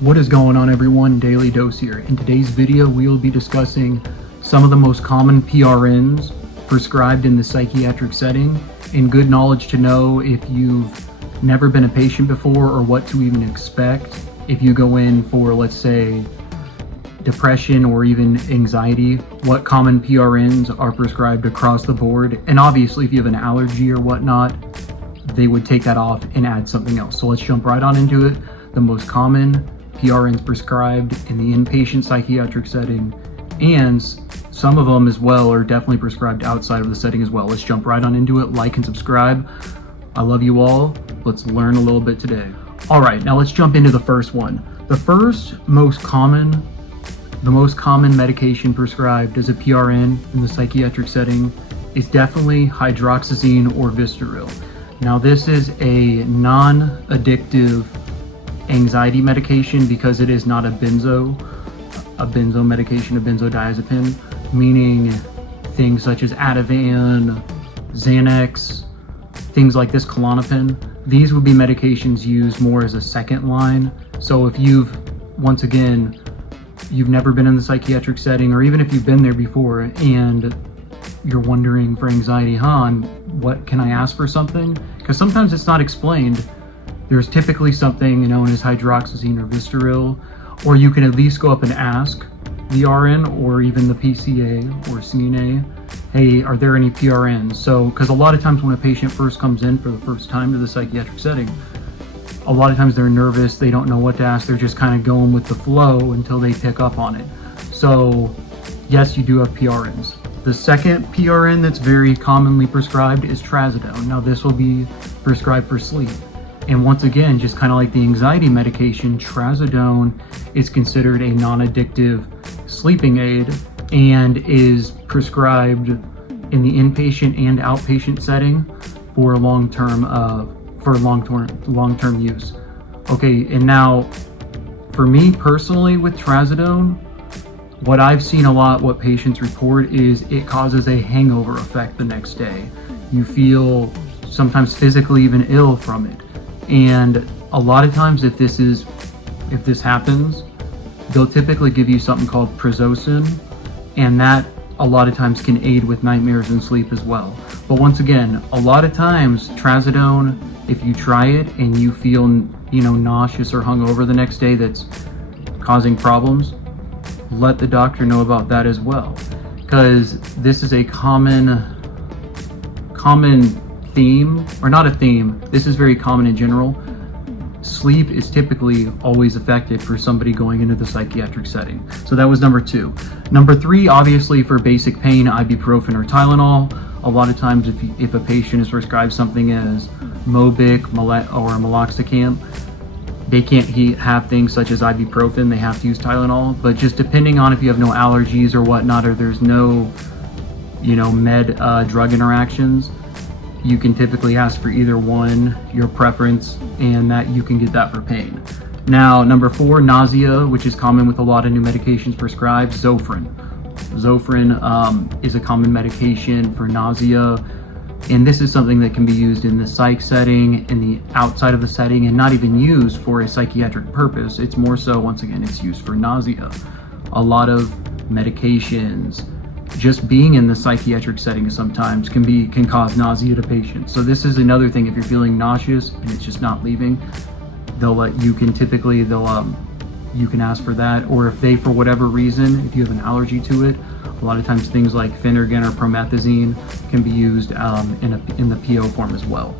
What is going on, everyone? Daily Dose here. In today's video, we will be discussing some of the most common PRNs prescribed in the psychiatric setting, and good knowledge to know if you've never been a patient before or what to even expect if you go in for, let's say, depression or even anxiety, what common PRNs are prescribed across the board. And obviously, if you have an allergy or whatnot, they would take that off and add something else. So let's jump right on into it. The most common PRNs prescribed in the inpatient psychiatric setting, and some of them as well are definitely prescribed outside of the setting as well. Let's jump right on into it. Like and subscribe. I love you all. Let's learn a little bit today. All right, now let's jump into the first one. The most common medication prescribed as a PRN in the psychiatric setting is definitely hydroxyzine or Vistaril. Now, this is a non-addictive anxiety medication because it is not a benzo medication, a benzodiazepine, meaning things such as Ativan, Xanax, things like this, Klonopin. These would be medications used more as a second line. So if you've never been in the psychiatric setting, or even if you've been there before and you're wondering for anxiety, what can I ask for something? Because sometimes it's not explained. There's typically something known as hydroxyzine or Vistaril, or you can at least go up and ask the RN or even the PCA or CNA, hey, are there any PRNs? So, because a lot of times when a patient first comes in for the first time to the psychiatric setting, a lot of times they're nervous, they don't know what to ask, they're just kind of going with the flow until they pick up on it. So, yes, you do have PRNs. The second PRN that's very commonly prescribed is trazodone. Now, this will be prescribed for sleep. And once again, just kind of like the anxiety medication, trazodone is considered a non-addictive sleeping aid and is prescribed in the inpatient and outpatient setting for long-term use. Okay, and now for me personally with trazodone, what I've seen a lot, what patients report, is it causes a hangover effect the next day. You feel sometimes physically even ill from it. And a lot of times if this happens, they'll typically give you something called prazosin, and that a lot of times can aid with nightmares and sleep as well. But once again, a lot of times trazodone, if you try it and you feel nauseous or hungover the next day that's causing problems, let the doctor know about that as well, because this is a common theme, or not a theme, this is very common in general. Sleep is typically always affected for somebody going into the psychiatric setting. So that was number 2. Number 3, obviously for basic pain, ibuprofen or Tylenol. A lot of times if a patient is prescribed something as Mobic or Meloxicam, they can't have things such as ibuprofen, they have to use Tylenol. But just depending on if you have no allergies or whatnot, or there's no drug interactions, you can typically ask for either one, your preference, and that you can get that for pain. Now, number 4, nausea, which is common with a lot of new medications prescribed, Zofran. Zofran is a common medication for nausea, and this is something that can be used in the psych setting, in the outside of the setting, and not even used for a psychiatric purpose. It's more so, once again, it's used for nausea. A lot of medications, just being in the psychiatric setting sometimes can cause nausea to patients. So this is another thing. If you're feeling nauseous and it's just not leaving, you can ask for that. Or if they, for whatever reason, if you have an allergy to it, a lot of times things like Phenergan or promethazine can be used in the PO form as well.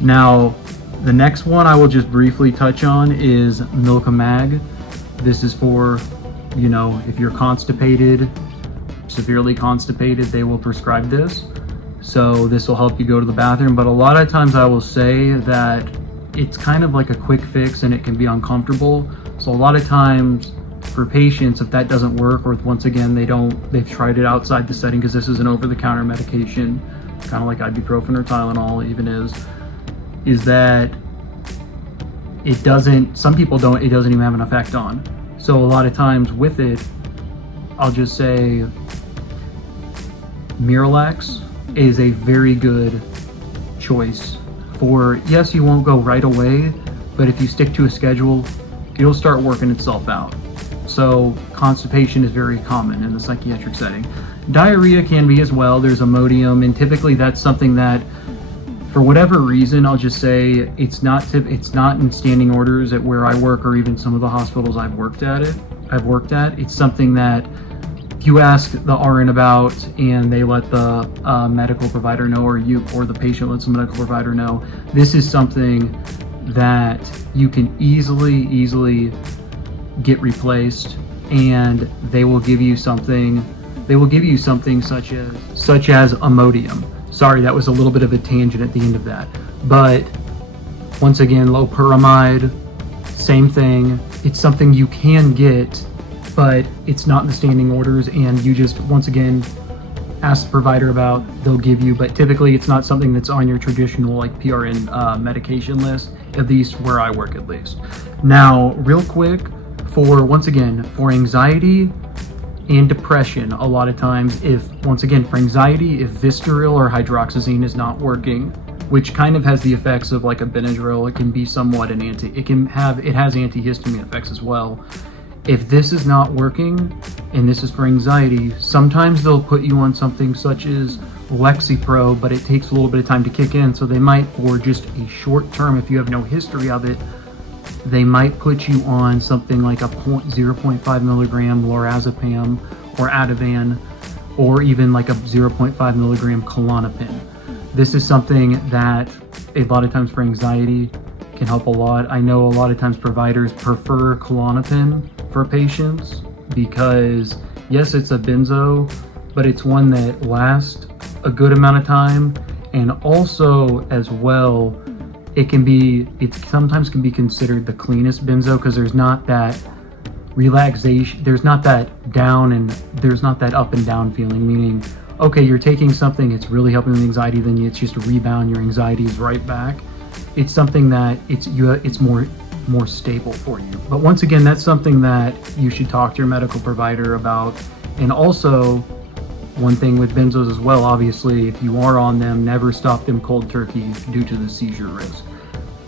Now, the next one I will just briefly touch on is Milcamag. This is for, if you're constipated, severely constipated, they will prescribe this. So this will help you go to the bathroom. But a lot of times I will say that it's kind of like a quick fix and it can be uncomfortable. So a lot of times for patients, if that doesn't work, or once again, they've tried it outside the setting, because this is an over-the-counter medication, kind of like ibuprofen or Tylenol even is that it doesn't even have an effect on. So a lot of times with it, I'll just say Miralax is a very good choice for, yes, you won't go right away, but if you stick to a schedule it'll start working itself out. So constipation is very common in the psychiatric setting. Diarrhea can be as well. There's Imodium, and typically that's something that, for whatever reason, I'll just say it's not in standing orders at where I work or even some of the hospitals I've worked at. It's something that you ask the RN about, and they let the medical provider know, or the patient lets the medical provider know. This is something that you can easily get replaced, and they will give you something such as Imodium. Sorry, that was a little bit of a tangent at the end of that. But once again, loperamide, same thing. It's something you can get, but it's not in the standing orders, and you just, once again, ask the provider about, they'll give you, but typically it's not something that's on your traditional like PRN medication list, at least where I work at least. Now, real quick, for anxiety and depression, a lot of times, for anxiety, if Vistaril or hydroxyzine is not working, which kind of has the effects of like a Benadryl, it can be somewhat it has antihistamine effects as well. If this is not working, and this is for anxiety, sometimes they'll put you on something such as Lexapro, but it takes a little bit of time to kick in, so they might, for just a short term, if you have no history of it, they might put you on something like a 0.5 milligram lorazepam or Ativan, or even like a 0.5 milligram Klonopin. This is something that a lot of times for anxiety can help a lot. I know a lot of times providers prefer Klonopin for patients because, yes, it's a benzo, but it's one that lasts a good amount of time, and also as well, it sometimes can be considered the cleanest benzo because there's not that relaxation, there's not that down and there's not that up and down feeling, meaning, okay, you're taking something, it's really helping with anxiety, then it's just a rebound, your anxiety is right back. It's something that it's more stable for you. But once again, that's something that you should talk to your medical provider about. And also, one thing with benzos as well, obviously, if you are on them, never stop them cold turkey due to the seizure risk.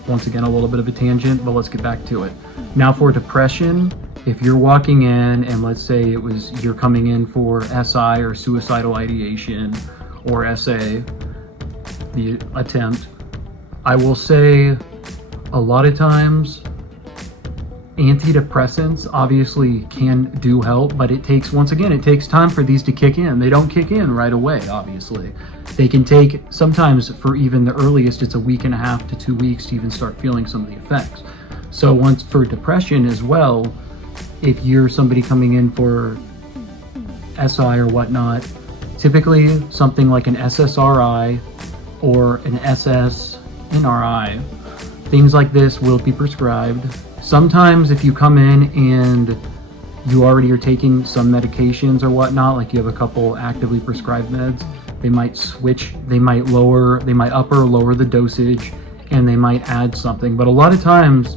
Once again, a little bit of a tangent, but let's get back to it. Now for depression, if you're walking in and let's say you're coming in for SI or suicidal ideation or SA, the attempt, I will say a lot of times antidepressants obviously can do help, but it takes time for these to kick in. They don't kick in right away, obviously. They can take, sometimes for even the earliest, it's a week and a half to 2 weeks to even start feeling some of the effects. So once for depression as well, if you're somebody coming in for SI or whatnot, typically something like an SSRI or an SSNRI, things like this will be prescribed. Sometimes if you come in and you already are taking some medications or whatnot, like you have a couple actively prescribed meds, they might up or lower the dosage, and they might add something. But a lot of times,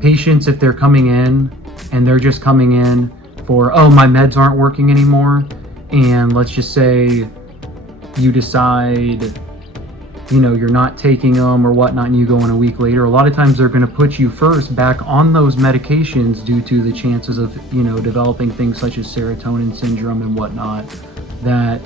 patients, if they're coming in and they're just coming in for, oh, my meds aren't working anymore, and let's just say you decide, you're not taking them or whatnot, and you go in a week later, a lot of times they're going to put you first back on those medications due to the chances of, developing things such as serotonin syndrome and whatnot, that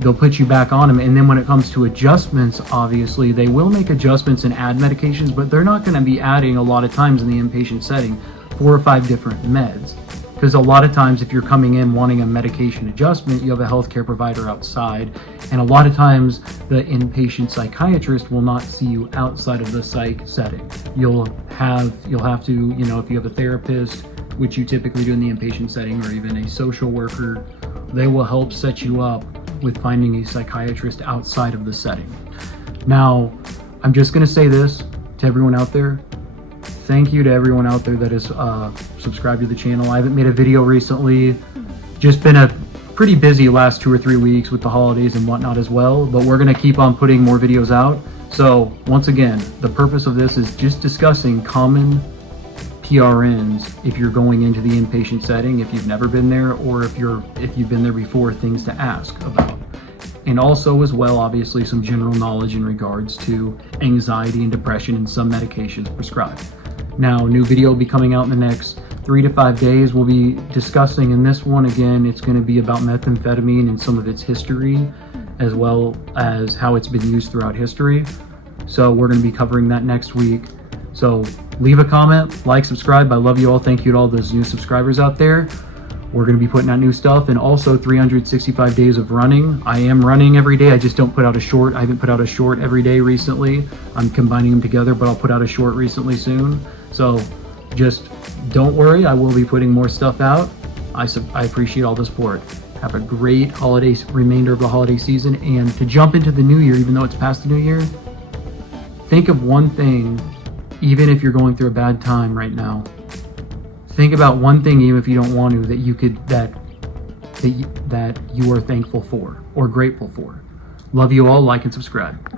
they'll put you back on them. And then when it comes to adjustments, obviously, they will make adjustments and add medications, but they're not going to be adding a lot of times in the inpatient setting 4 or 5 different meds. Because a lot of times if you're coming in wanting a medication adjustment, you have a healthcare provider outside, and a lot of times the inpatient psychiatrist will not see you outside of the psych setting. You'll have to, if you have a therapist, which you typically do in the inpatient setting, or even a social worker, they will help set you up with finding a psychiatrist outside of the setting. Now, I'm just going to say this to everyone out there. Thank you to everyone out there that is subscribed to the channel. I haven't made a video recently. Just been a pretty busy last 2 or 3 weeks with the holidays and whatnot as well, but we're going to keep on putting more videos out. So once again, the purpose of this is just discussing common PRNs if you're going into the inpatient setting, if you've never been there, or if you've been there before, things to ask about. And also as well, obviously, some general knowledge in regards to anxiety and depression and some medications prescribed. Now, new video will be coming out in the next 3 to 5 days. We'll be discussing in this one, again, it's going to be about methamphetamine and some of its history, as well as how it's been used throughout history. So we're going to be covering that next week. So leave a comment, like, subscribe. I love you all. Thank you to all those new subscribers out there. We're going to be putting out new stuff, and also 365 days of running. I am running every day. I just don't put out a short. I haven't put out a short every day recently. I'm combining them together, but I'll put out a short recently soon. So just don't worry. I will be putting more stuff out. I appreciate all the support. Have a great remainder of the holiday season. And to jump into the new year, even though it's past the new year, think of one thing, even if you're going through a bad time right now. Think about one thing, even if you don't want to, that you are thankful for or grateful for. Love you all. Like and subscribe.